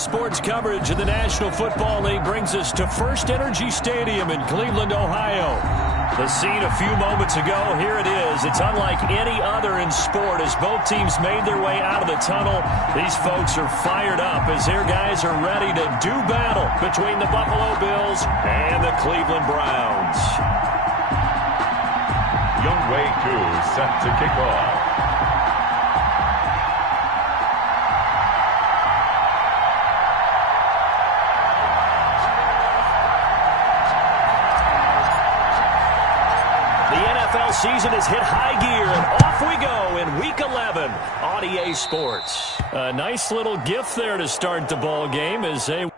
Sports coverage of the National Football League brings us to First Energy Stadium in Cleveland, Ohio. The scene a few moments ago, here it is. It's unlike any other in sport as both teams made their way out of the tunnel. These folks are fired up as their guys are ready to do battle between the Buffalo Bills and the Cleveland Browns. Younghoe Koo set to kick off. Season has hit high gear, and off we go in Week 11 on EA Sports. A nice little gift there to start the ball game as they...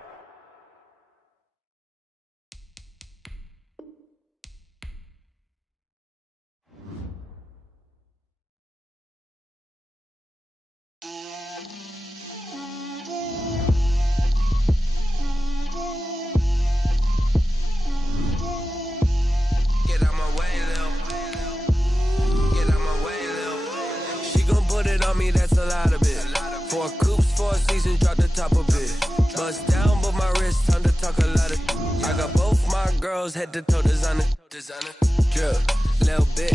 Head to toe designer, drip, little bit,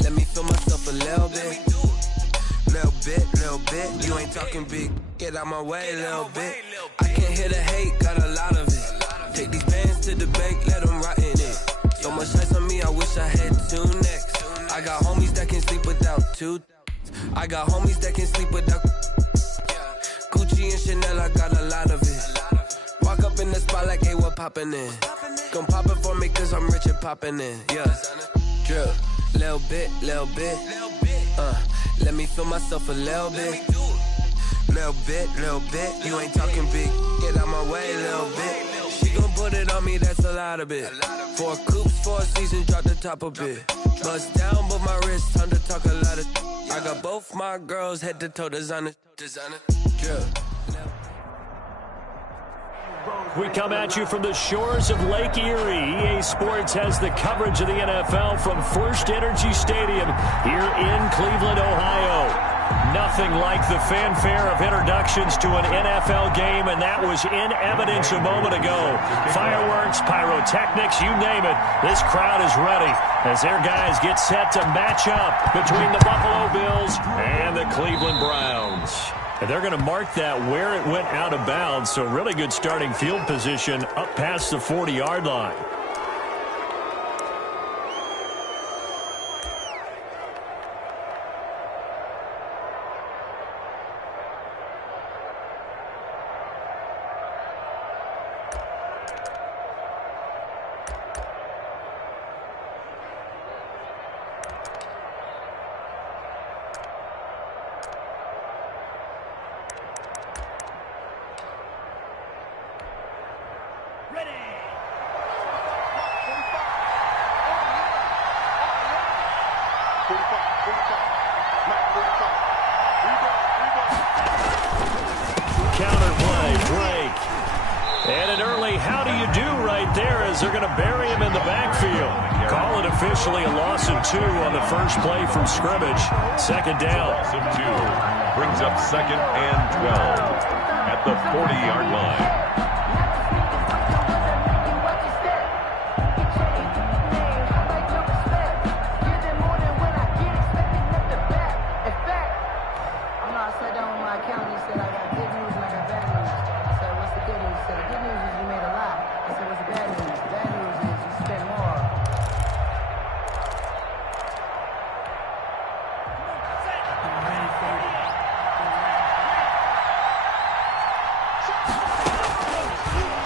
let me feel myself a little bit, you ain't talking big, get out my way a little bit, I can't hear the hate, got a lot of it, take these bands to the bank, let them rot in it, so much ice on me, I wish I had two necks, I got homies that can sleep without two, I got homies that can sleep without, Gucci and Chanel, I got a lot of it, walk up in the spot like, hey, what poppin' in? Gon' pop it for me cause I'm rich and poppin' in, yeah. Drip, little bit, let me feel myself a little bit. Little bit, you ain't talking big, get out my way a little bit. She gon' put it on me, that's a lot of it. 4 coops, 4 seasons, drop the top a bit. Bust down, but my wrist, time to talk a lot of. I got both my girls, head to toe designer, drip. We come at you from the shores of Lake Erie. EA Sports has the coverage of the NFL from First Energy Stadium here in Cleveland, Ohio. Nothing like the fanfare of introductions to an NFL game, and that was in evidence a moment ago. Fireworks, pyrotechnics, you name it. This crowd is ready as their guys get set to match up between the Buffalo Bills and the Cleveland Browns. And they're going to mark that where it went out of bounds, so really good starting field position up past the 40-yard line. They're going to bury him in the backfield. Call it officially a loss of 2 on the first play from scrimmage. Second down. Loss of 2 brings up 2nd and 12 at the 40-yard line.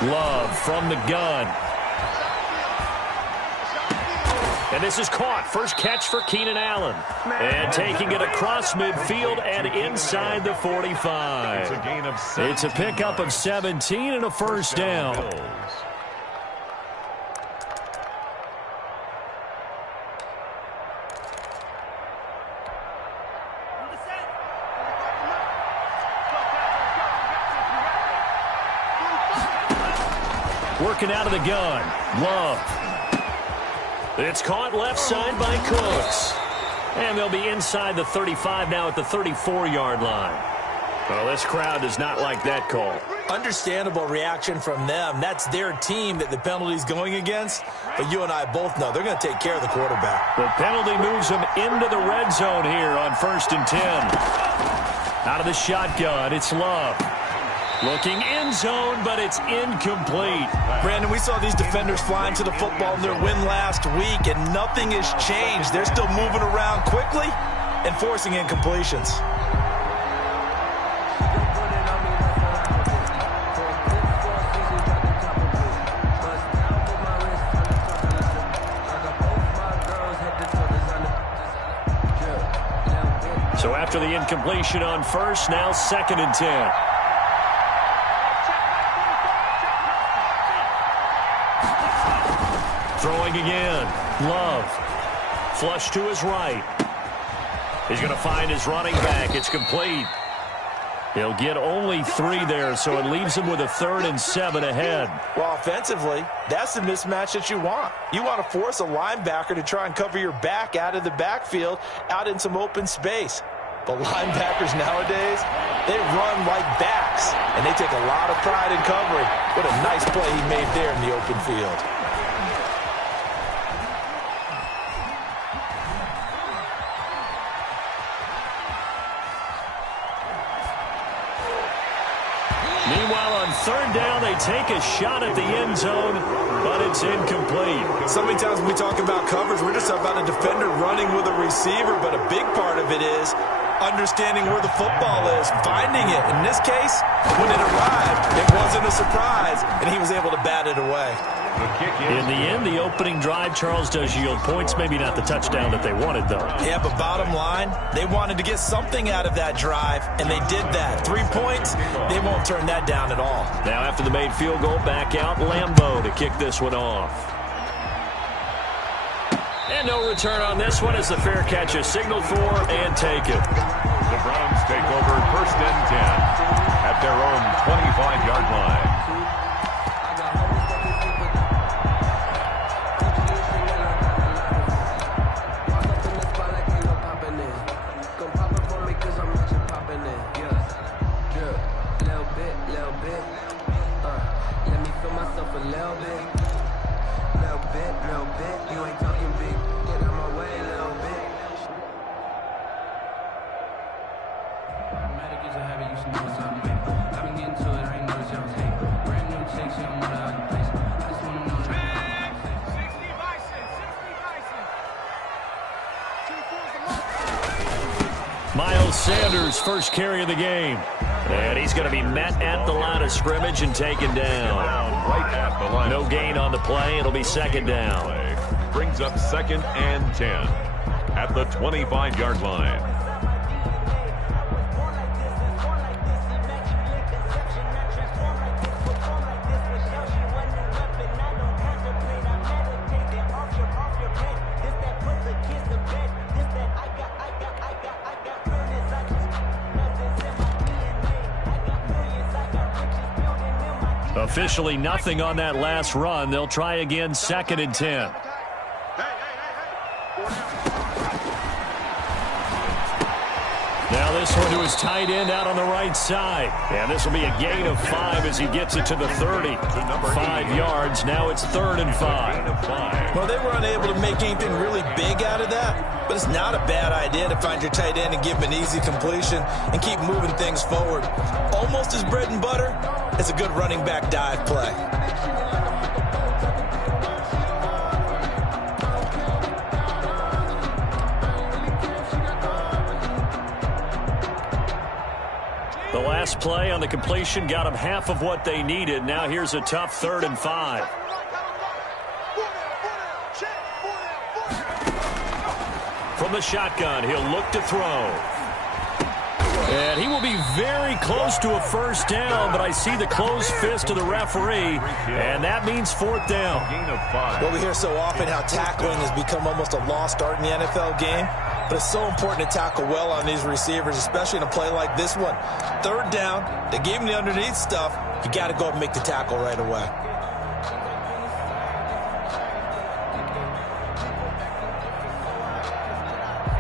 Love from the gun. And this is caught. First catch for Keenan Allen. And taking it across midfield and inside the 45. It's a gain of 17. It's a pickup of 17 and a first down. Working out of the gun. Love. It's caught left side by Cooks. And they'll be inside the 35 now at the 34-yard line. Well, this crowd does not like that call. Understandable reaction from them. That's their team that the penalty's going against. But you and I both know they're going to take care of the quarterback. The penalty moves them into the red zone here on 1st and 10. Out of the shotgun, it's Love. Looking end zone, but it's incomplete. Brandon, we saw these defenders flying to the football in their win last week, and nothing has changed. They're still moving around quickly and forcing incompletions. So after the incompletion on first, now 2nd and 10. Throwing again. Love. Flush to his right. He's going to find his running back. It's complete. He'll get only 3 there, so it leaves him with a 3rd and 7 ahead. Well, offensively, that's the mismatch that you want. You want to force a linebacker to try and cover your back out of the backfield, out in some open space. But linebackers nowadays, they run like backs, and they take a lot of pride in covering. What a nice play he made there in the open field. Meanwhile, on 3rd down, they take a shot at the end zone, but it's incomplete. So many times when we talk about coverage, we're just about a defender running with a receiver, but a big part of it is understanding where the football is, finding it. In this case, when it arrived, it wasn't a surprise, and he was able to bat it away. In the end, the opening drive, Charles, does yield points. Maybe not the touchdown that they wanted, though. Yeah, but bottom line, they wanted to get something out of that drive, and they did that. 3 points, they won't turn that down at all. Now after the made field goal, back out Lambeau to kick this one off. And no return on this one as the fair catch is signaled for and taken. The Browns take over 1st and 10 at their own 25-yard line. Miles Sanders, first carry of the game. And he's going to be met at the line of scrimmage and taken down. Right at the line. No gain on the play. It'll be 2nd down. Brings up 2nd and 10 at the 25-yard line. Officially nothing on that last run. They'll try again, 2nd and 10. Now this one to his tight end out on the right side. And this will be a gain of 5 as he gets it to the 30. 5 yards. Now it's 3rd and 5. Well, they were unable to make anything really big out of that, but it's not a bad idea to find your tight end and give him an easy completion and keep moving things forward. Almost his bread and butter. It's a good running back dive play. The last play on the completion got them half of what they needed. Now here's a tough 3rd and 5. From the shotgun, he'll look to throw. And he will be very close to a 1st down, but I see the closed fist of the referee, and that means 4th down. Gain of 5. Well, we hear so often how tackling has become almost a lost art in the NFL game, but it's so important to tackle well on these receivers, especially in a play like this one. 3rd down, they gave him the underneath stuff. You got to go up and make the tackle right away.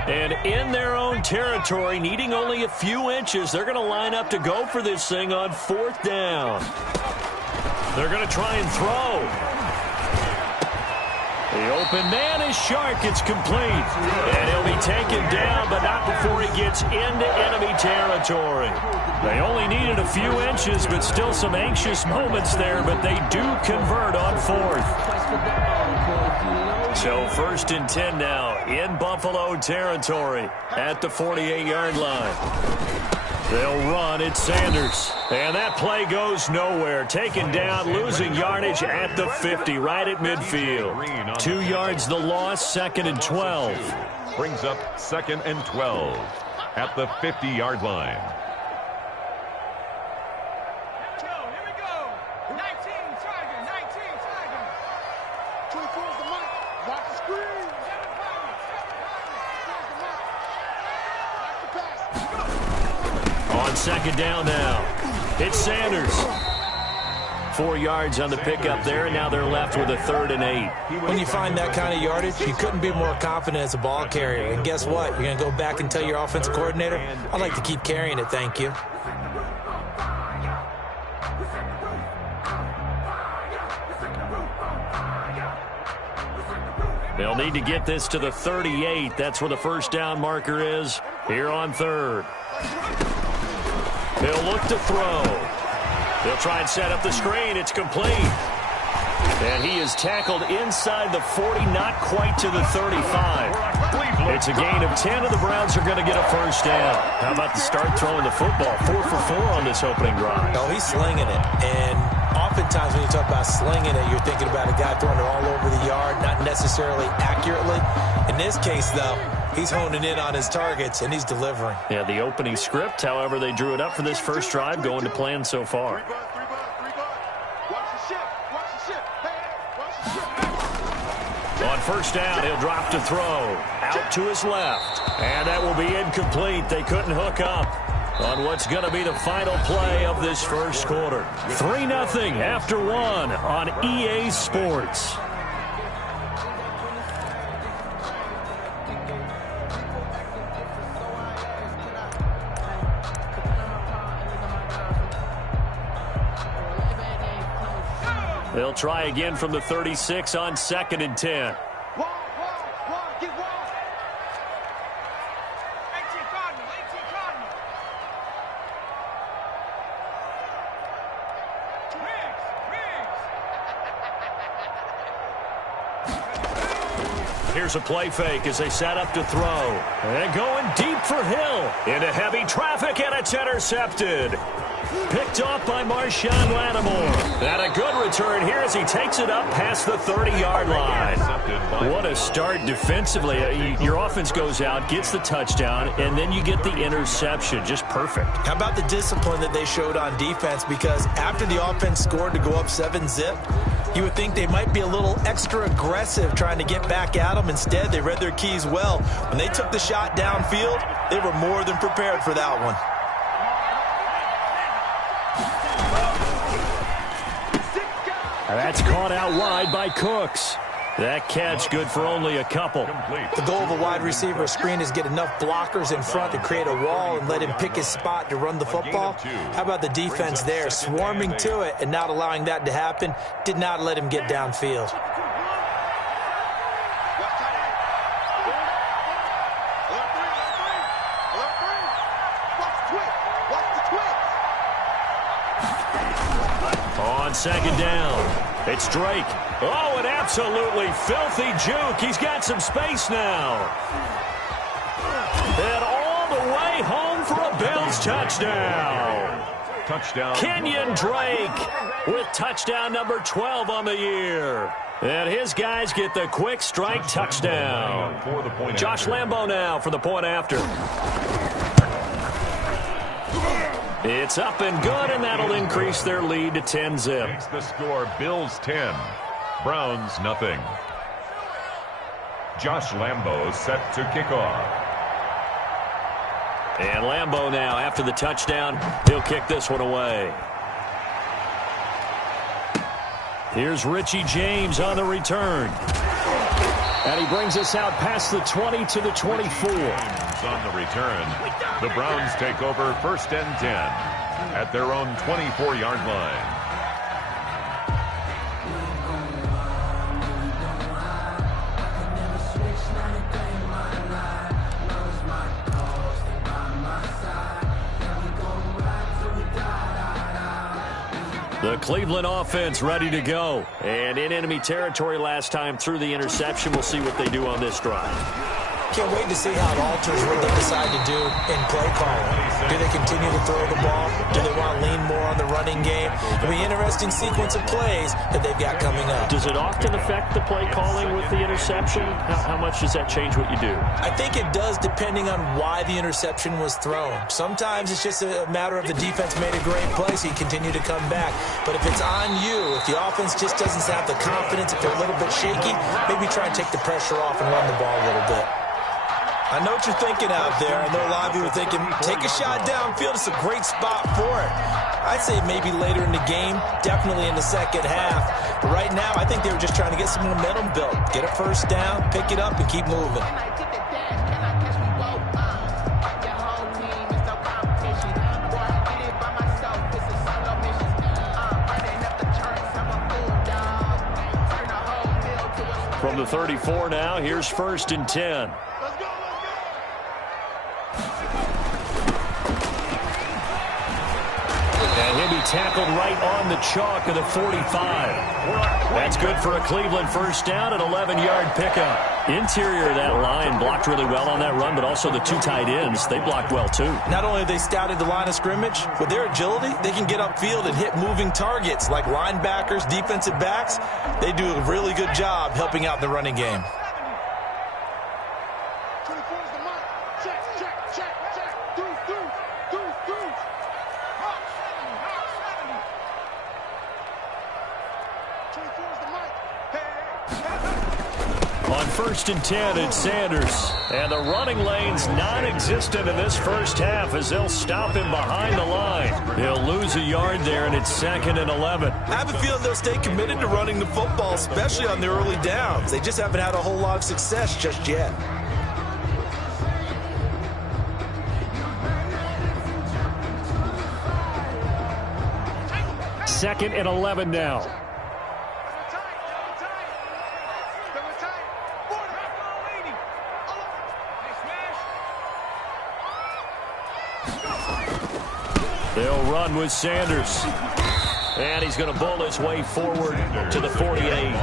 And in their own territory, needing only a few inches, they're going to line up to go for this thing on 4th down. They're going to try and throw. The open man is Shark. It's complete. And he'll be taken down, but not before he gets into enemy territory. They only needed a few inches, but still some anxious moments there, but they do convert on 4th. So 1st and 10 now in Buffalo territory at the 48-yard line. They'll run. It's Sanders. And that play goes nowhere. Taken down, losing yardage at the 50, right at midfield. 2 yards the loss, 2nd and 12. Brings up 2nd and 12 at the 50-yard line. On 2nd down now, it's Sanders. 4 yards on the pickup there, and now they're left with a 3rd and 8. When you find that kind of yardage, you couldn't be more confident as a ball carrier. And guess what? You're going to go back and tell your offensive coordinator, I'd like to keep carrying it, thank you. They'll need to get this to the 38. That's where the 1st down marker is here on 3rd. He'll look to throw. They'll try and set up the screen. It's complete. And he is tackled inside the 40, not quite to the 35. It's a gain of 10, and the Browns are going to get a 1st down. How about the start throwing the football? 4 for 4 on this opening drive. Oh, he's slinging it. And oftentimes when you talk about slinging it, you're thinking about a guy throwing it all over the yard, not necessarily accurately. In this case, though, he's honing in on his targets, and he's delivering. Yeah, the opening script, however, they drew it up for this first drive, going to plan so far. On 1st down, he'll drop to throw. Out to his left. And that will be incomplete. They couldn't hook up on what's going to be the final play of this first quarter. 3-0 after 1 on EA Sports. They'll try again from the 36 on 2nd and 10. Here's a play fake as they set up to throw. And going deep for Hill. Into heavy traffic, and it's intercepted. Picked off by Marshawn Lattimore. And a good return here as he takes it up past the 30-yard line. What a start defensively. Your offense goes out, gets the touchdown, and then you get the interception. Just perfect. How about the discipline that they showed on defense? Because after the offense scored to go up 7-zip, you would think they might be a little extra aggressive trying to get back at them. Instead, they read their keys well. When they took the shot downfield, they were more than prepared for that one. That's caught out wide by Cooks. That catch good for only a couple. The goal of a wide receiver screen is get enough blockers in front to create a wall and let him pick his spot to run the football. How about the defense there, swarming to it and not allowing that to happen? Did not let him get downfield. On 2nd down, it's Drake. Oh, an absolutely filthy juke. He's got some space now. And all the way home for a Bills touchdown. Touchdown. Kenyon Drake with touchdown number 12 on the year. And his guys get the quick strike touchdown. Josh Lambo now for the point after. It's up and good, and that'll increase their lead to 10-zip. Makes the score Bills 10, Browns nothing. Josh Lambo set to kick off. And Lambo now, after the touchdown, he'll kick this one away. Here's Richie James on the return. And he brings us out past the 20 to the 24. On the return, the Browns take over 1st and 10 at their own 24-yard line. The Cleveland offense ready to go. And in enemy territory last time through the interception. We'll see what they do on this drive. Can't wait to see how it alters what they decide to do in play calling. Do they continue to throw the ball? Do they want to lean more on the running game? It'll be an interesting sequence of plays that they've got coming up. Does it often affect the play calling with the interception? How much does that change what you do? I think it does, depending on why the interception was thrown. Sometimes it's just a matter of the defense made a great play, so you continue to come back. But if it's on you, if the offense just doesn't have the confidence, if they're a little bit shaky, maybe try and take the pressure off and run the ball a little bit. I know what you're thinking out there. I know a lot of you are thinking, take a shot downfield. It's a great spot for it. I'd say maybe later in the game, definitely in the second half. But right now, I think they were just trying to get some momentum built. Get a first down, pick it up, and keep moving. From the 34 now, here's 1st and 10. And he'll be tackled right on the chalk of the 45. That's good for a Cleveland first down, an 11-yard pickup. Interior of that line blocked really well on that run, but also the 2 tight ends, they blocked well too. Not only have they scouted the line of scrimmage, with their agility, they can get upfield and hit moving targets like linebackers, defensive backs. They do a really good job helping out the running game. On 1st and 10, it's Sanders. And the running lane's non-existent in this first half as they'll stop him behind the line. He'll lose a yard there, and it's 2nd and 11. I have a feeling they'll stay committed to running the football, especially on the early downs. They just haven't had a whole lot of success just yet. 2nd and 11 now. They'll run with Sanders. And he's going to bull his way forward to the 48.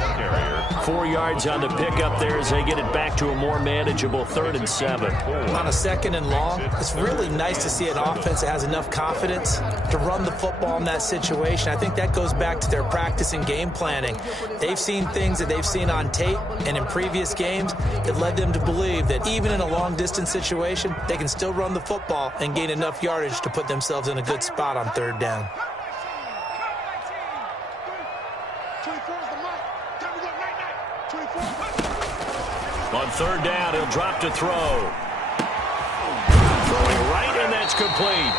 4 yards on the pickup there as they get it back to a more manageable 3rd and 7. On a 2nd and long, it's really nice to see an offense that has enough confidence to run the football in that situation. I think that goes back to their practice and game planning. They've seen things that they've seen on tape and in previous games that led them to believe that even in a long-distance situation, they can still run the football and gain enough yardage to put themselves in a good spot on 3rd down. On 3rd down, he'll drop to throw. Throwing right, and that's complete.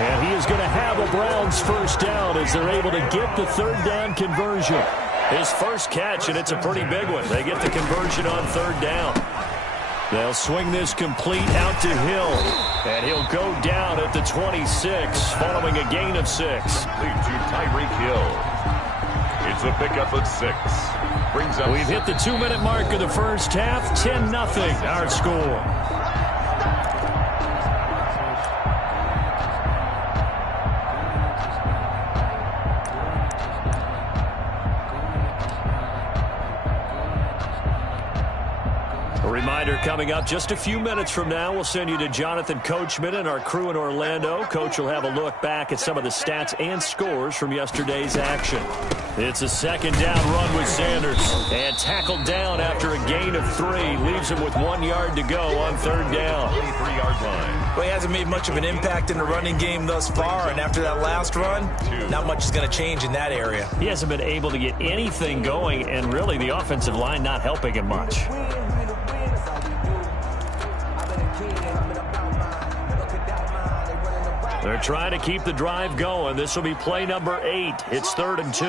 And he is going to have a Browns first down as they're able to get the 3rd down conversion. His first catch, and it's a pretty big one. They get the conversion on 3rd down. They'll swing this complete out to Hill. And he'll go down at the 26 following a gain of 6. Lead to Tyreek Hill. It's a pickup of 6. Brings up We've hit the 2-minute mark of the first half. 10-0 our score. A reminder coming up just a few minutes from now, we'll send you to Jonathan Coachman and our crew in Orlando. Coach will have a look back at some of the stats and scores from yesterday's action. It's a 2nd down run with Sanders. And tackled down after a gain of 3. Leaves him with 1 yard to go on 3rd down. 3-yard line. Well, he hasn't made much of an impact in the running game thus far, and after that last run, not much is going to change in that area. He hasn't been able to get anything going, and really the offensive line not helping him much. They're trying to keep the drive going. This will be play number 8. It's 3rd and 2.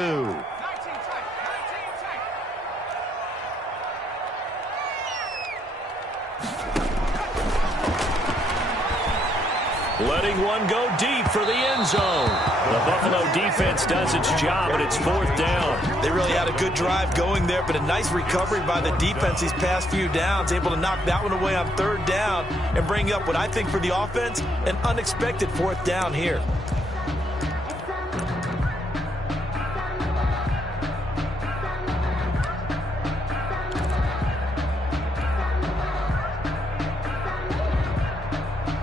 Letting one go deep for the end zone. The Buffalo defense does its job, and it's 4th down. They really had a good drive going there, but a nice recovery by the defense these past few downs, able to knock that one away on 3rd down and bring up what I think for the offense, an unexpected 4th down here.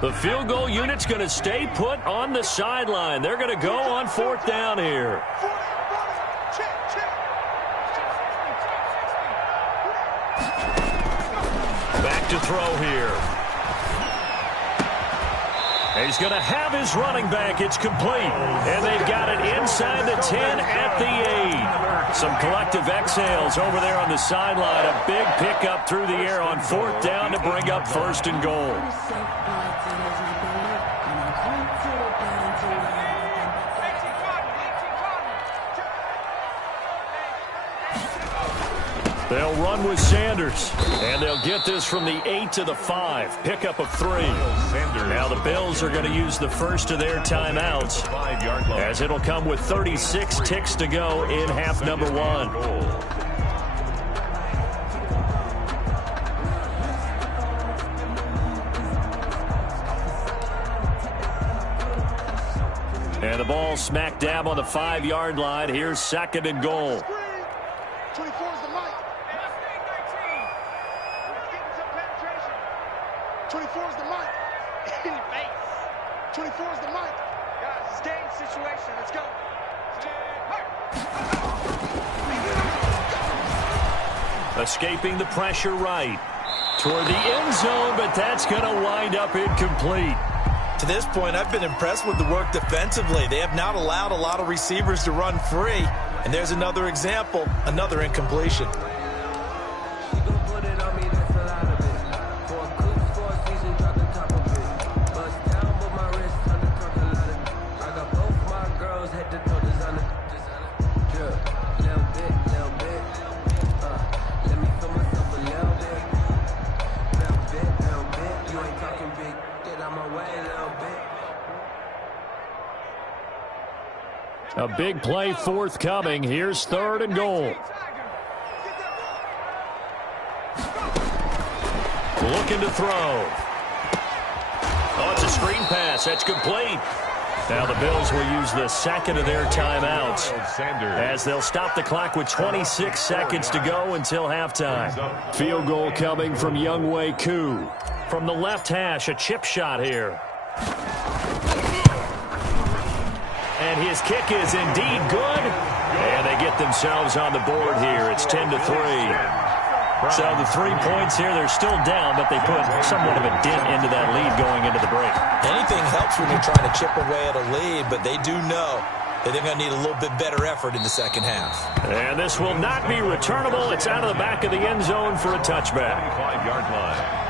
The field goal unit's going to stay put on the sideline. They're going to go on 4th down here. Back to throw here. He's going to have his running back. It's complete. And they've got it inside the 10 at the 8. Some collective exhales over there on the sideline. A big pickup through the air on 4th down to bring up 1st and goal. They'll run with Sanders, and they'll get this from the 8 to the 5. Pickup of 3. Now the Bills are going to use the first of their timeouts, as it'll come with 36 ticks to go in half number 1. And the ball smack dab on the 5-yard line. Here's 2nd and goal. 24 is the mic. 24 is the mic. 24 is the mic. Guys, stay in situation. Let's go. Escaping the pressure right toward the end zone, but that's going to wind up incomplete. To this point, I've been impressed with the work defensively. They have not allowed a lot of receivers to run free. And there's another example, another incompletion. A big play forthcoming. Here's 3rd and goal. Looking to throw. Oh, it's a screen pass. That's complete. Now the Bills will use the 2nd of their timeouts, as they'll stop the clock with 26 seconds to go until halftime. Field goal coming from Younghoe Koo. From the left hash, a chip shot here. And his kick is indeed good. And they get themselves on the board here. It's 10-3. So the 3 points here, they're still down, but they put somewhat of a dent into that lead going into the break. Anything helps when you're trying to chip away at a lead, but they do know that they're going to need a little bit better effort in the second half. And this will not be returnable. It's out of the back of the end zone for a touchback. 5-yard line.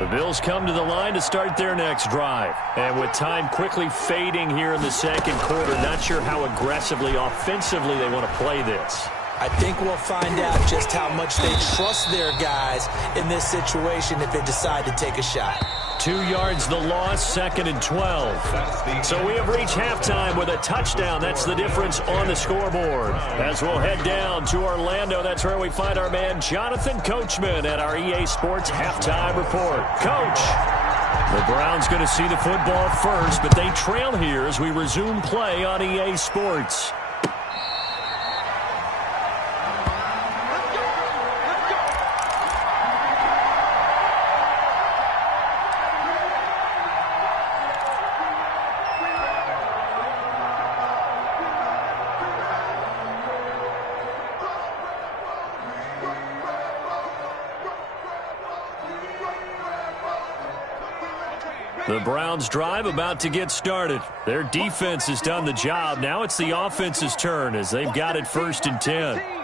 The Bills come to the line to start their next drive. And with time quickly fading here in the second quarter, not sure how aggressively, offensively they want to play this. I think we'll find out just how much they trust their guys in this situation if they decide to take a shot. 2 yards the loss, 2nd and 12. So we have reached halftime with a touchdown. That's the difference on the scoreboard. As we'll head down to Orlando, that's where we find our man Jonathan Coachman at our EA Sports Halftime Report. Coach, the Browns going to see the football first, but they trail here as we resume play on EA Sports. The Browns drive about to get started. Their defense has done the job. Now it's the offense's turn as they've got it 1st and 10. Hey.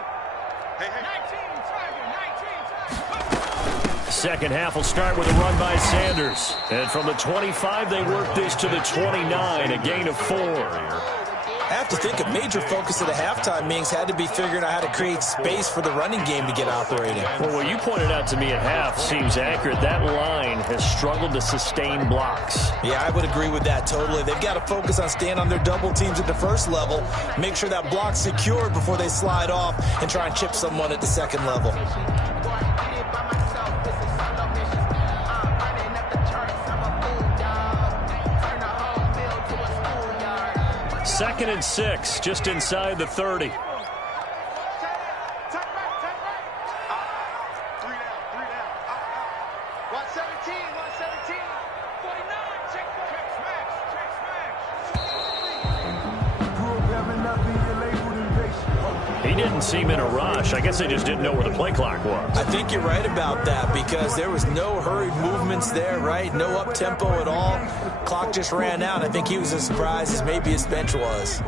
Second half will start with a run by Sanders. And from the 25, they work this to the 29, a gain of 4. I have to think a major focus of the halftime meetings had to be figuring out how to create space for the running game to get operating. Well, what you pointed out to me at half seems accurate. That line has struggled to sustain blocks. Yeah, I would agree with that totally. They've got to focus on staying on their double teams at the first level, make sure that block's secured before they slide off and try and chip someone at the second level. Second and 6, just inside the 30. He didn't seem in a rush. I guess they just didn't know where the play clock was. I think you're right about that because there was no hurried movements there, right? No up-tempo at all. Clock just ran out. I think he was as surprised as maybe his bench was.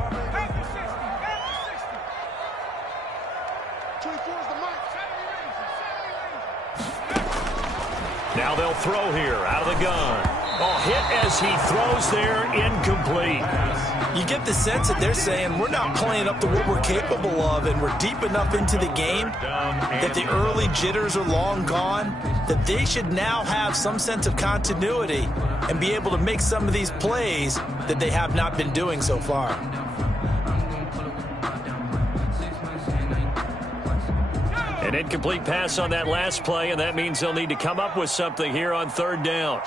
Now they'll throw here out of the gun. Oh, hit as he throws there, incomplete. You get the sense that they're saying we're not playing up to what we're capable of, and we're deep enough into the game that the early jitters are long gone, that they should now have some sense of continuity and be able to make some of these plays that they have not been doing so far. An incomplete pass on that last play, and that means they'll need to come up with something here on third down.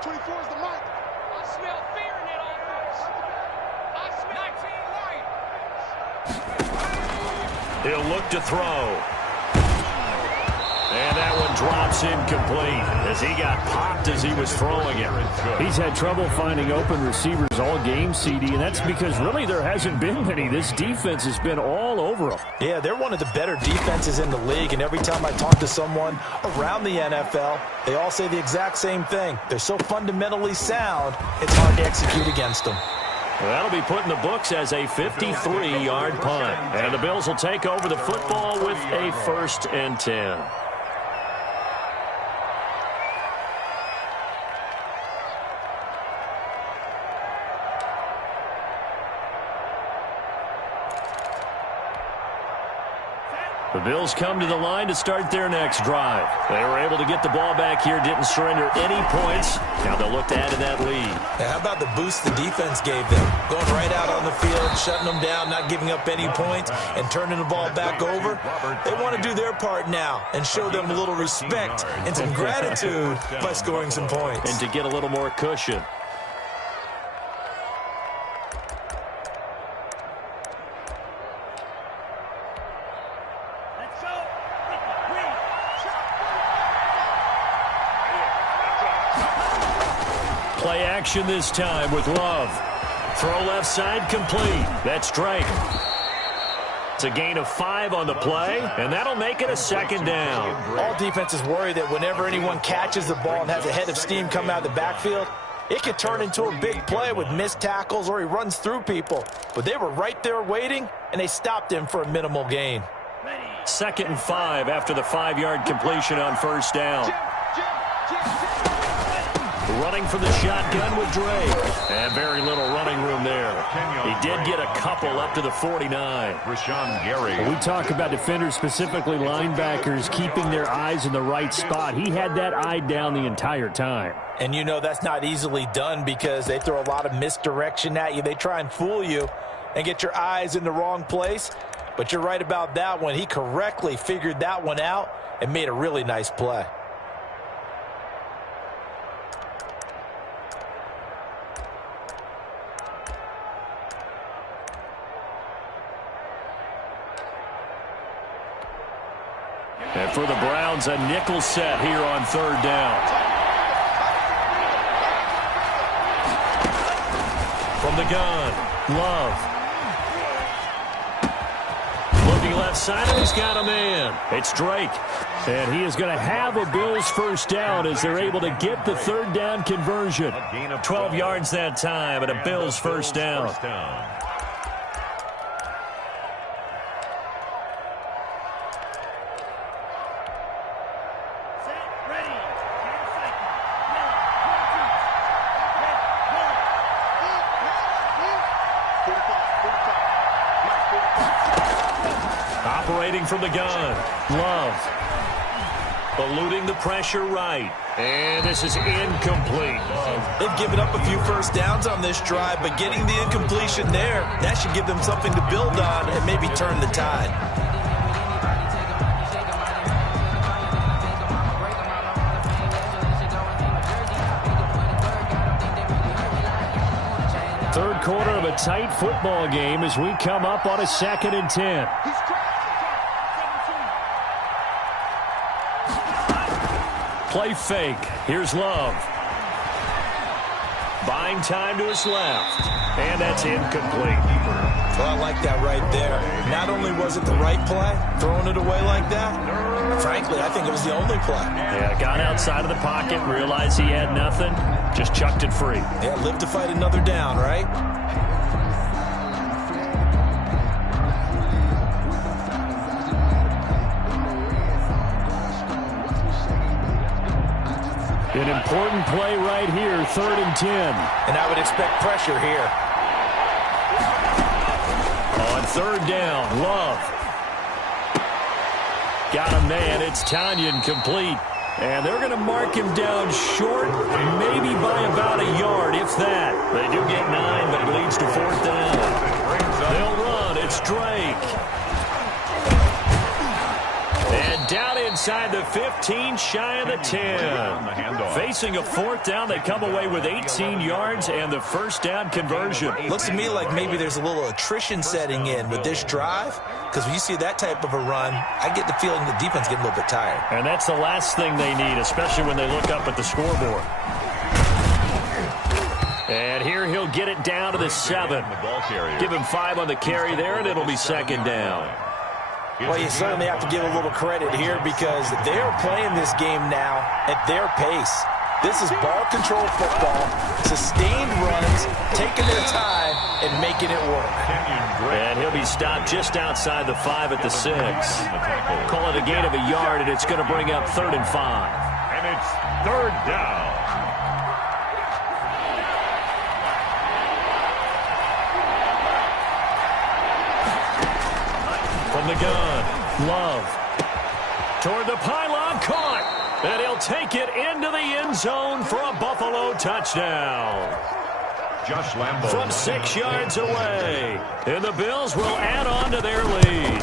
24 is the mic. I smell fear in that offense. I smell 19 light. He'll look to throw. And that one drops incomplete as he got popped as he was throwing it. He's had trouble finding open receivers all game, CD, and that's because really there hasn't been many. This defense has been all over them. Yeah, they're one of the better defenses in the league, and every time I talk to someone around the NFL, they all say the exact same thing. They're so fundamentally sound, it's hard to execute against them. Well, that'll be put in the books as a 53-yard punt. And the Bills will take over the football with a 1st and 10. The Bills come to the line to start their next drive. They were able to get the ball back here, didn't surrender any points. Now they'll look to add to that lead. Now, how about the boost the defense gave them? Going right out on the field, shutting them down, not giving up any points, and turning the ball back over. They want to do their part now and show them a little respect and some gratitude by scoring some points. And to get a little more cushion. Play action this time with Love. Throw left side complete. That's Drake. It's a gain of 5 on the play, and that'll make it a 2nd down. All defenses worry that whenever anyone catches the ball and has a head of steam come out of the backfield, it could turn into a big play with missed tackles or he runs through people. But they were right there waiting, and they stopped him for a minimal gain. 2nd and 5 after the 5-yard completion on 1st down. Running for the shotgun with Drake. And very little running room there. He did get a couple up to the 49. Rashawn Gary. We talk about defenders, specifically linebackers, keeping their eyes in the right spot. He had that eye down the entire time. And you know that's not easily done because they throw a lot of misdirection at you. They try and fool you and get your eyes in the wrong place. But you're right about that one. He correctly figured that one out and made a really nice play. And for the Browns, a nickel set here on 3rd down. From the gun, Love. Looking left side, and he's got a man. It's Drake. And he is going to have a Bills first down as they're able to get the third down conversion. 12 yards that time and a Bills first down. Operating from the gun, Love. Eluding the pressure right. And this is incomplete. They've given up a few first downs on this drive, but getting the incompletion there, that should give them something to build on and maybe turn the tide. Third quarter of a tight football game as we come up on a 2nd and 10. Play fake. Here's Love. Buying time to his left. And that's incomplete. Well, I like that right there. Not only was it the right play, throwing it away like that, frankly, I think it was the only play. Yeah, got outside of the pocket, realized he had nothing, just chucked it free. Yeah, live to fight another down, right? An important play right here, 3rd and 10. And I would expect pressure here. On 3rd down, Love. Got a man, it's Tanyan complete. And they're going to mark him down short, maybe by about a yard, if that. They do get 9, but it leads to 4th down. They'll run, it's Drake. And down inside the 15, shy of the 10. Facing a 4th down, they come away with 18 yards and the first down conversion. Looks to me like maybe there's a little attrition setting in with this drive, because when you see that type of a run, I get the feeling the defense getting a little bit tired. And that's the last thing they need, especially when they look up at the scoreboard. And here he'll get it down to the 7. Give him 5 on the carry there, and it'll be 2nd down. Well, you certainly have to give a little credit here because they're playing this game now at their pace. This is ball control football, sustained runs, taking their time, and making it work. And he'll be stopped just outside the 5 at the 6. Call it a gain of a yard, and it's going to bring up 3rd and 5. And it's 3rd down. From the gun, Love. Toward the pylon, caught. And he'll take it into the end zone for a Buffalo touchdown. Josh Lambo. From 6 yards away. And the Bills will add on to their lead.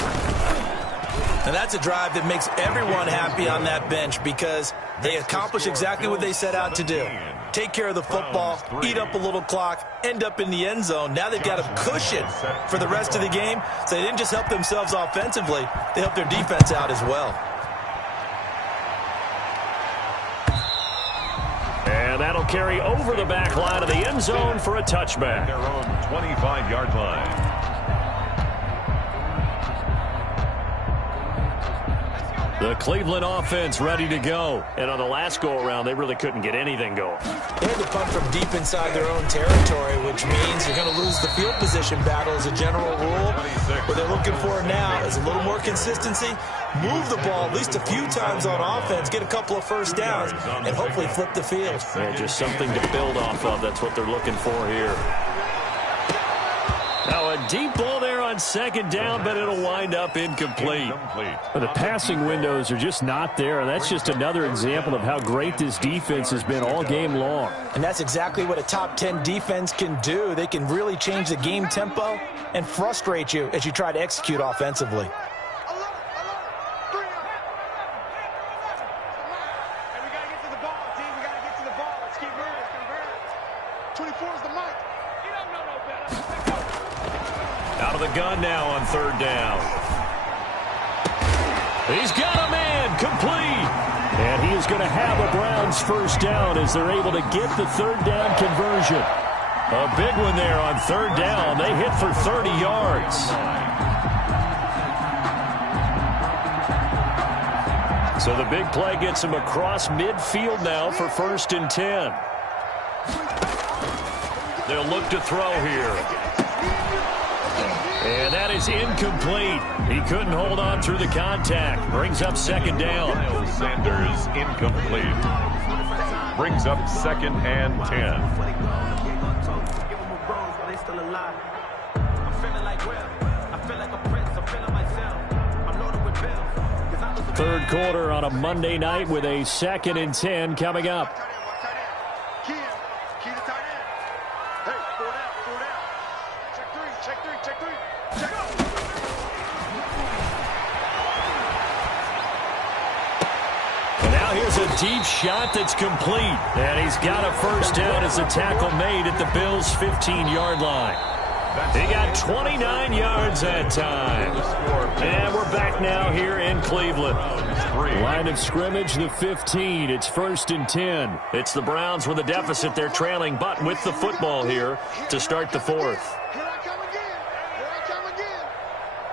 And that's a drive that makes everyone happy on that bench because they accomplish exactly what they set out to do. Take care of the football, eat up a little clock, end up in the end zone. Now they've got a cushion for the rest of the game. So they didn't just help themselves offensively, they helped their defense out as well. And that'll carry over the back line of the end zone for a touchback. Their own 25-yard line. The Cleveland offense ready to go. And on the last go-around, they really couldn't get anything going. They had to punt from deep inside their own territory, which means you're going to lose the field position battle as a general rule. What they're looking for now is a little more consistency, move the ball at least a few times on offense, get a couple of first downs, and hopefully flip the field. Yeah, just something to build off of. That's what they're looking for here. Now a deep ball there on 2nd down, but it'll wind up incomplete. But the passing windows are just not there, and that's just another example of how great this defense has been all game long. And that's exactly what a top 10 defense can do. They can really change the game tempo and frustrate you as you try to execute offensively. Out of the gun now on 3rd down. He's got a man, complete. And he is going to have a Browns first down as they're able to get the 3rd down conversion. A big one there on 3rd down. They hit for 30 yards. So the big play gets him across midfield now for 1st and 10. They'll look to throw here. And that is incomplete. He couldn't hold on through the contact. Brings up 2nd down. Miles Sanders incomplete. Brings up 2nd and 10. Third quarter on a Monday night with a 2nd and 10 coming up. Key to tight end. Hey, 4 down. Check three. And now here's a deep shot that's complete. And he's got a 1st down as a tackle made at the Bills' 15-yard line. He got 29 yards that time. And we're back now here in Cleveland. Line of scrimmage, the 15. It's 1st and 10. It's the Browns with a deficit. They're trailing, but with the football here to start the 4th. Here I come again.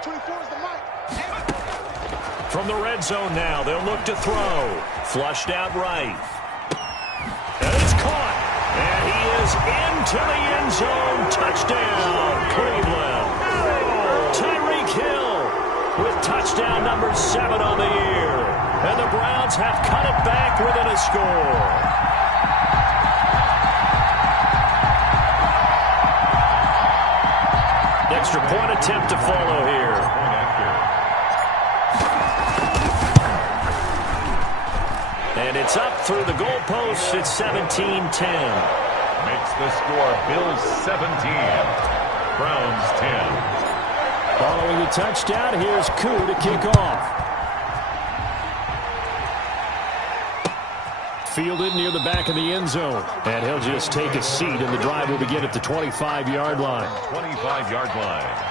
24 is the mic. From the red zone now, they'll look to throw. Flushed out right. And it's caught. And he is into the end zone. Touchdown, Cleveland. Tyreek Hill with touchdown number 7 on the year. And the Browns have cut it back within a score. Extra point attempt to follow here. And it's up through the goalposts. It's 17-10. Makes the score Bills 17, Browns 10. Following the touchdown, here's Koo to kick off. Fielded near the back of the end zone. And he'll just take a seat, and the drive will begin at the 25-yard line. 25-yard line.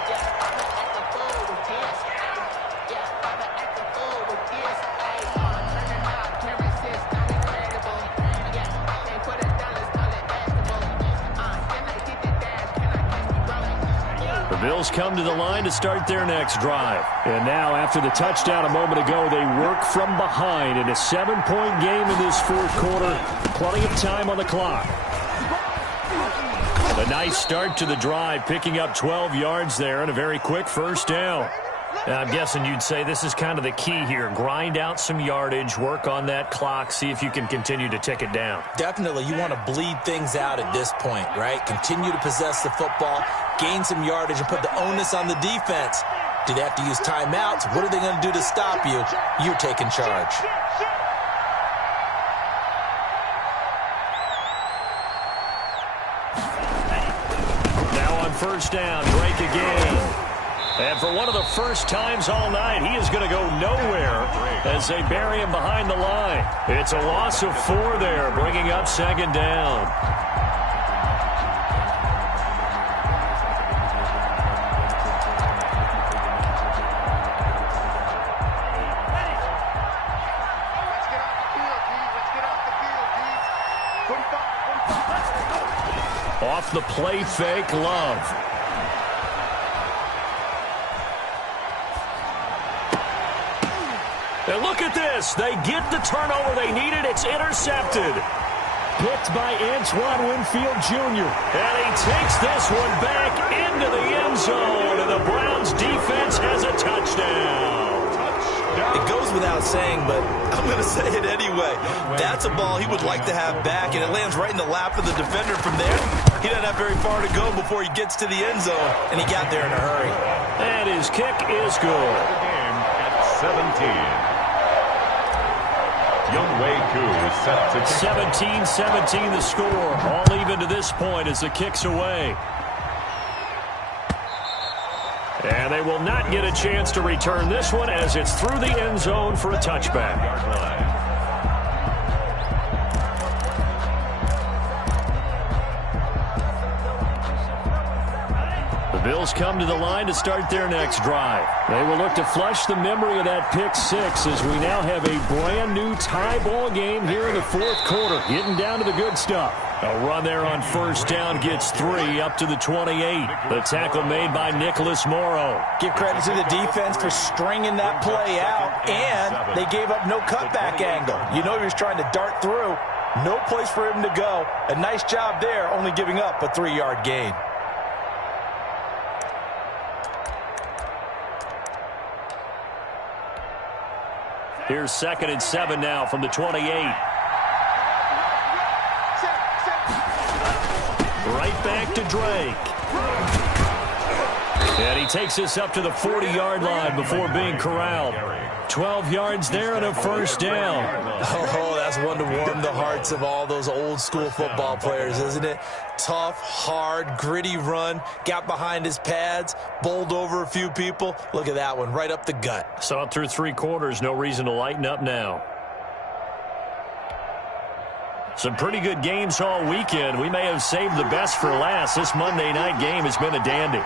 Bills come to the line to start their next drive. And now, after the touchdown a moment ago, they work from behind in a 7-point game in this 4th quarter. Plenty of time on the clock. A nice start to the drive, picking up 12 yards there and a very quick 1st down. Now, I'm guessing you'd say this is kind of the key here. Grind out some yardage, work on that clock, see if you can continue to tick it down. Definitely, you want to bleed things out at this point, right? Continue to possess the football, gain some yardage, and put the onus on the defense. Do they have to use timeouts? What are they going to do to stop you? You're taking charge. Now on 1st down, Drake again. And for one of the first times all night, he is going to go nowhere as they bury him behind the line. It's a loss of 4 there, bringing up 2nd down. Off the play fake, Love. And look at this. They get the turnover they needed. It's intercepted. Picked by Antoine Winfield Jr. And he takes this one back into the end zone. And the Browns defense has a touchdown. It goes without saying, but I'm going to say it anyway. That's a ball he would like to have back, and it lands right in the lap of the defender from there. He doesn't have very far to go before he gets to the end zone, and he got there in a hurry. And his kick is good. Game at 17. Younghoe Koo is set to 17-17 the score. All even to this point as the kick's away. And they will not get a chance to return this one as it's through the end zone for a touchback. Bills come to the line to start their next drive. They will look to flush the memory of that pick 6 as we now have a brand new tie ball game here in the 4th quarter, getting down to the good stuff. A run there on first down gets 3 up to the 28. The tackle made by Nicholas Morrow. Give credit to the defense for stringing that play out, and they gave up no cutback angle. You know he was trying to dart through. No place for him to go. A nice job there, only giving up a 3-yard gain. Here's 2nd and 7 now from the 28. Right back to Drake. And he takes us up to the 40-yard line before being corralled. 12 yards there and a first down. Oh, that's one to warm the hearts of all those old-school football players, isn't it? Tough, hard, gritty run. Got behind his pads, bowled over a few people. Look at that one, right up the gut. Saw it through 3 quarters. No reason to lighten up now. Some pretty good games all weekend. We may have saved the best for last. This Monday night game has been a dandy.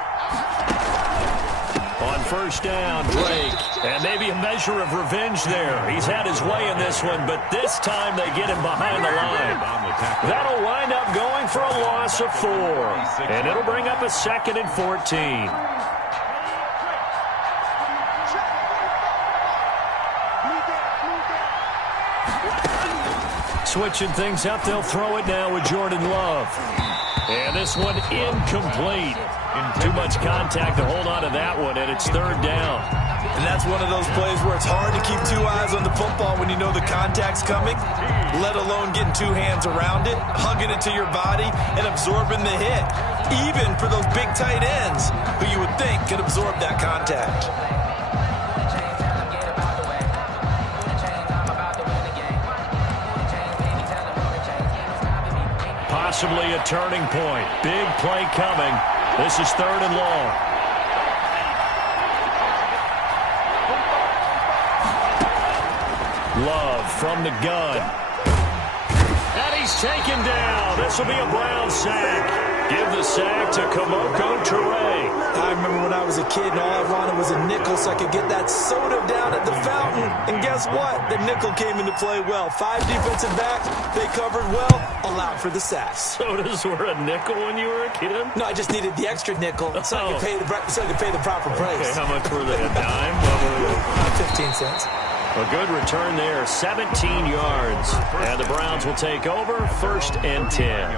On first down, Drake. And maybe a measure of revenge there. He's had his way in this one, but this time they get him behind the line. That'll wind up going for a loss of 4. And it'll bring up a 2nd and 14. Switching things up, they'll throw it now with Jordan Love. And this one incomplete. Too much contact to hold on to that one, and it's 3rd down. And that's one of those plays where it's hard to keep 2 eyes on the football when you know the contact's coming, let alone getting 2 hands around it, hugging it to your body, and absorbing the hit. Even for those big tight ends who you would think could absorb that contact. Possibly a turning point. Big play coming. This is 3rd and long. Love from the gun. And he's taken down. This will be a Brown sack. Give the sack to Kamoko Toure. I remember when I was a kid and all I wanted was a nickel so I could get that soda down at the fountain. And guess what? The nickel came into play well. 5 defensive backs, they covered well, allowed for the sacks. Sodas were a nickel when you were a kid? No, I just needed the extra nickel so I could pay the proper price. Okay, how much were they? A dime? 15 cents. A good return there, 17 yards. And the Browns will take over, 1st and 10.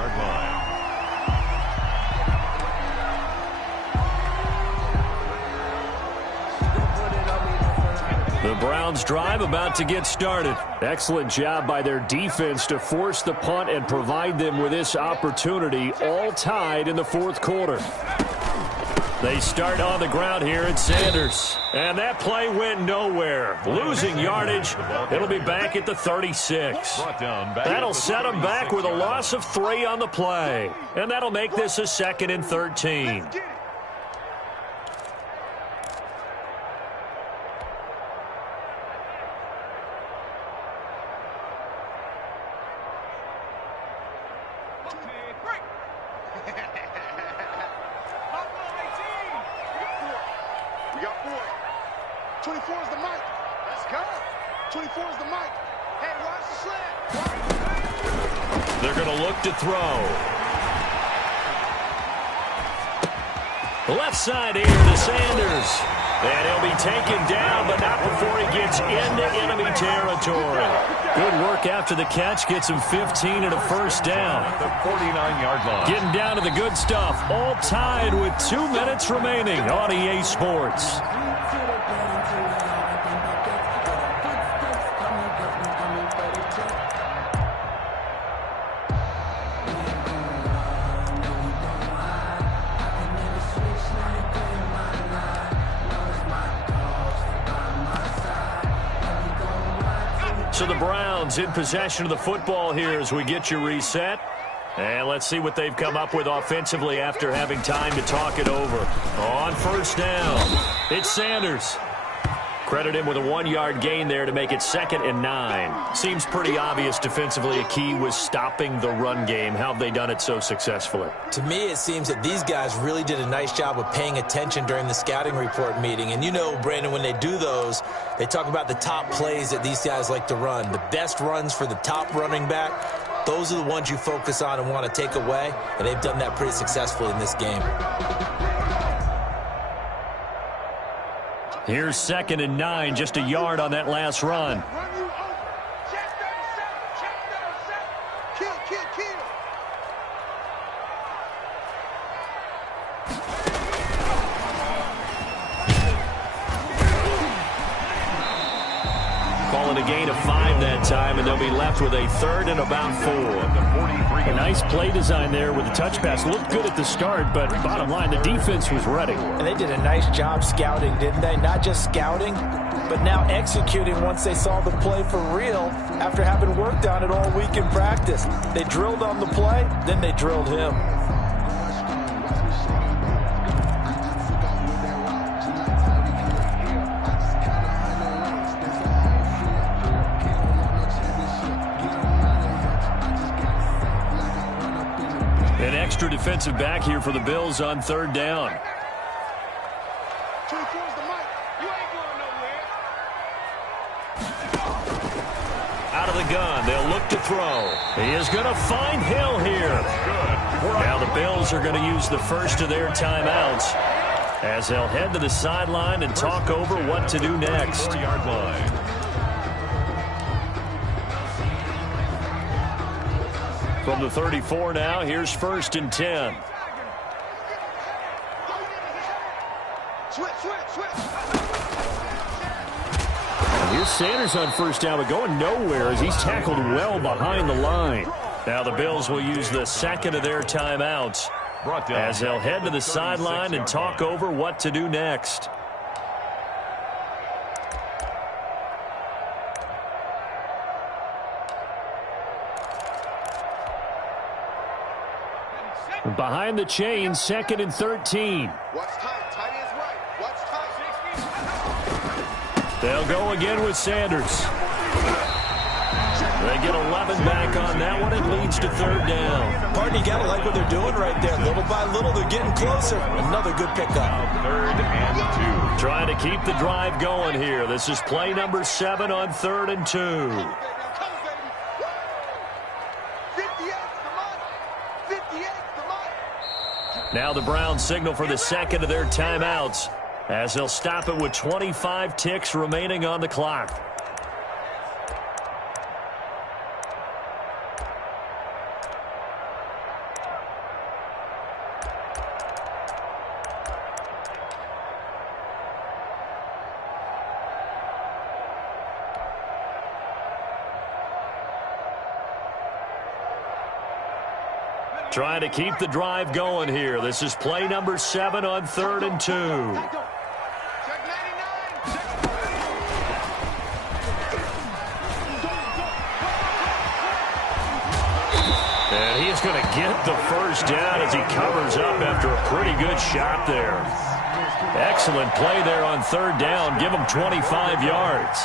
The Browns drive about to get started. Excellent job by their defense to force the punt and provide them with this opportunity, all tied in the 4th quarter. They start on the ground here at Sanders. And that play went nowhere. Losing yardage. It'll be back at the 36. That'll set them back with a loss of 3 on the play. And that'll make this a 2nd and 13. They're going to look to throw. Left side here to Sanders. And he'll be taken down, but not before he gets into enemy territory. Good work after the catch. Gets him 15 and a first down. The 49-yard line. Getting down to the good stuff. All tied with 2 minutes remaining on EA Sports. So the Browns in possession of the football here as we get you reset. And let's see what they've come up with offensively after having time to talk it over. On first down, it's Sanders. Credit him with a 1-yard gain there to make it 2nd and 9. Seems pretty obvious defensively a key was stopping the run game. How have they done it so successfully? To me, it seems that these guys really did a nice job of paying attention during the scouting report meeting. And you know, Brandon, when they do those, they talk about the top plays that these guys like to run. The best runs for the top running back. those are the ones you focus on and want to take away, and they've done that pretty successfully in this game. Here's 2nd and 9, just a yard on that last run. Calling a gain of 5 that time, and they'll be left with a 3rd and about 4. A nice play design there with the touch pass. Looked good at the start, but bottom line, the defense was ready. And they did a nice job scouting, didn't they? Not just scouting, but now executing once they saw the play for real after having worked on it all week in practice. They drilled on the play, then they drilled him. An extra defensive back here for the Bills on 3rd down. Out of the gun, they'll look to throw. He is going to find Hill here. Now the Bills are going to use the first of their timeouts as they'll head to the sideline and talk over what to do next. 4-yard line. From the 34 now, here's 1st and 10. Here's Sanders on 1st down, but going nowhere as he's tackled well behind the line. Now the Bills will use the 2nd of their timeouts as they'll head to the sideline and talk over what to do next. Behind the chain, 2nd and 13. They'll go again with Sanders. They get 11 back on that one. It leads to 3rd down. Pardon, you got to like what they're doing right there. Little by little, they're getting closer. Another good pickup. 3rd and 2. Trying to keep the drive going here. This is play number 7 on 3rd and 2. Now the Browns signal for the 2nd of their timeouts as they'll stop it with 25 ticks remaining on the clock. Trying to keep the drive going here. This is play number 7 on 3rd and 2. And he is going to get the first down as he covers up after a pretty good shot there. Excellent play there on 3rd down. Give him 25 yards.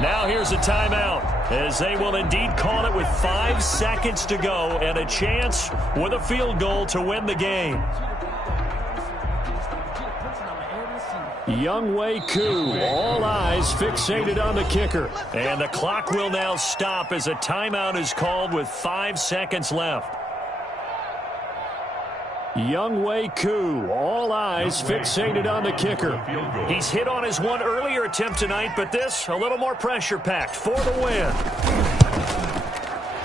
Now here's a timeout as they will indeed call it with 5 seconds to go and a chance with a field goal to win the game. Younghoe Koo, all eyes fixated on the kicker. And the clock will now stop as a timeout is called with 5 seconds left. Younghoe Koo, all eyes fixated on the kicker. He's hit on his one earlier attempt tonight, but this a little more pressure-packed for the win.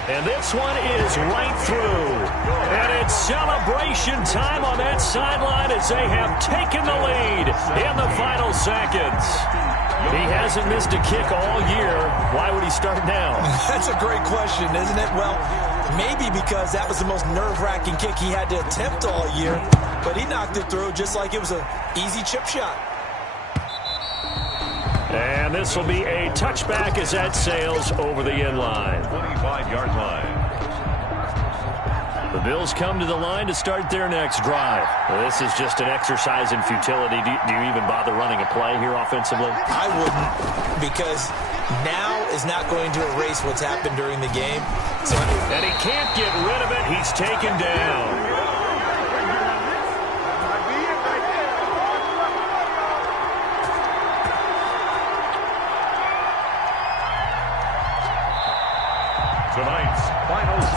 And this one is right through. And it's celebration time on that sideline as they have taken the lead in the final seconds. He hasn't missed a kick all year. Why would he start now? That's a great question, isn't it? Well, maybe because that was the most nerve-wracking kick he had to attempt all year, but he knocked it through just like it was an easy chip shot. And this will be a touchback as that sails over the end line. 25-yard line. The Bills come to the line to start their next drive. This is just an exercise in futility. Do you even bother running a play here offensively? I wouldn't, because now is not going to erase what's happened during the game. And he can't get rid of it. He's taken down.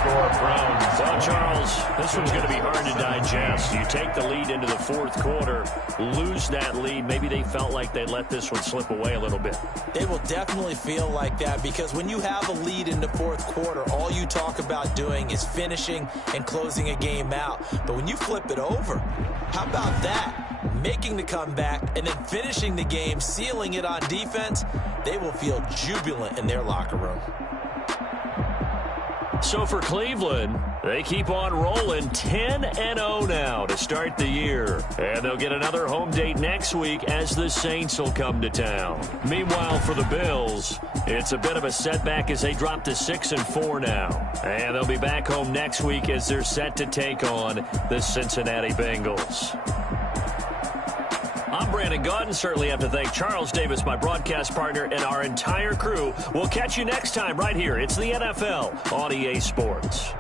score, Browns. Well, Charles, this one's going to be hard to digest. You take the lead into the fourth quarter, lose that lead. Maybe they felt like they let this one slip away a little bit. They will definitely feel like that because when you have a lead in the fourth quarter, all you talk about doing is finishing and closing a game out. But when you flip it over, how about that? Making the comeback and then finishing the game, sealing it on defense, they will feel jubilant in their locker room. So for Cleveland, they keep on rolling 10-0 now to start the year. And they'll get another home date next week as the Saints will come to town. Meanwhile, for the Bills, it's a bit of a setback as they drop to 6-4 now. And they'll be back home next week as they're set to take on the Cincinnati Bengals. I'm Brandon Gaudin. Certainly have to thank Charles Davis, my broadcast partner, and our entire crew. We'll catch you next time right here. It's the NFL on EA Sports.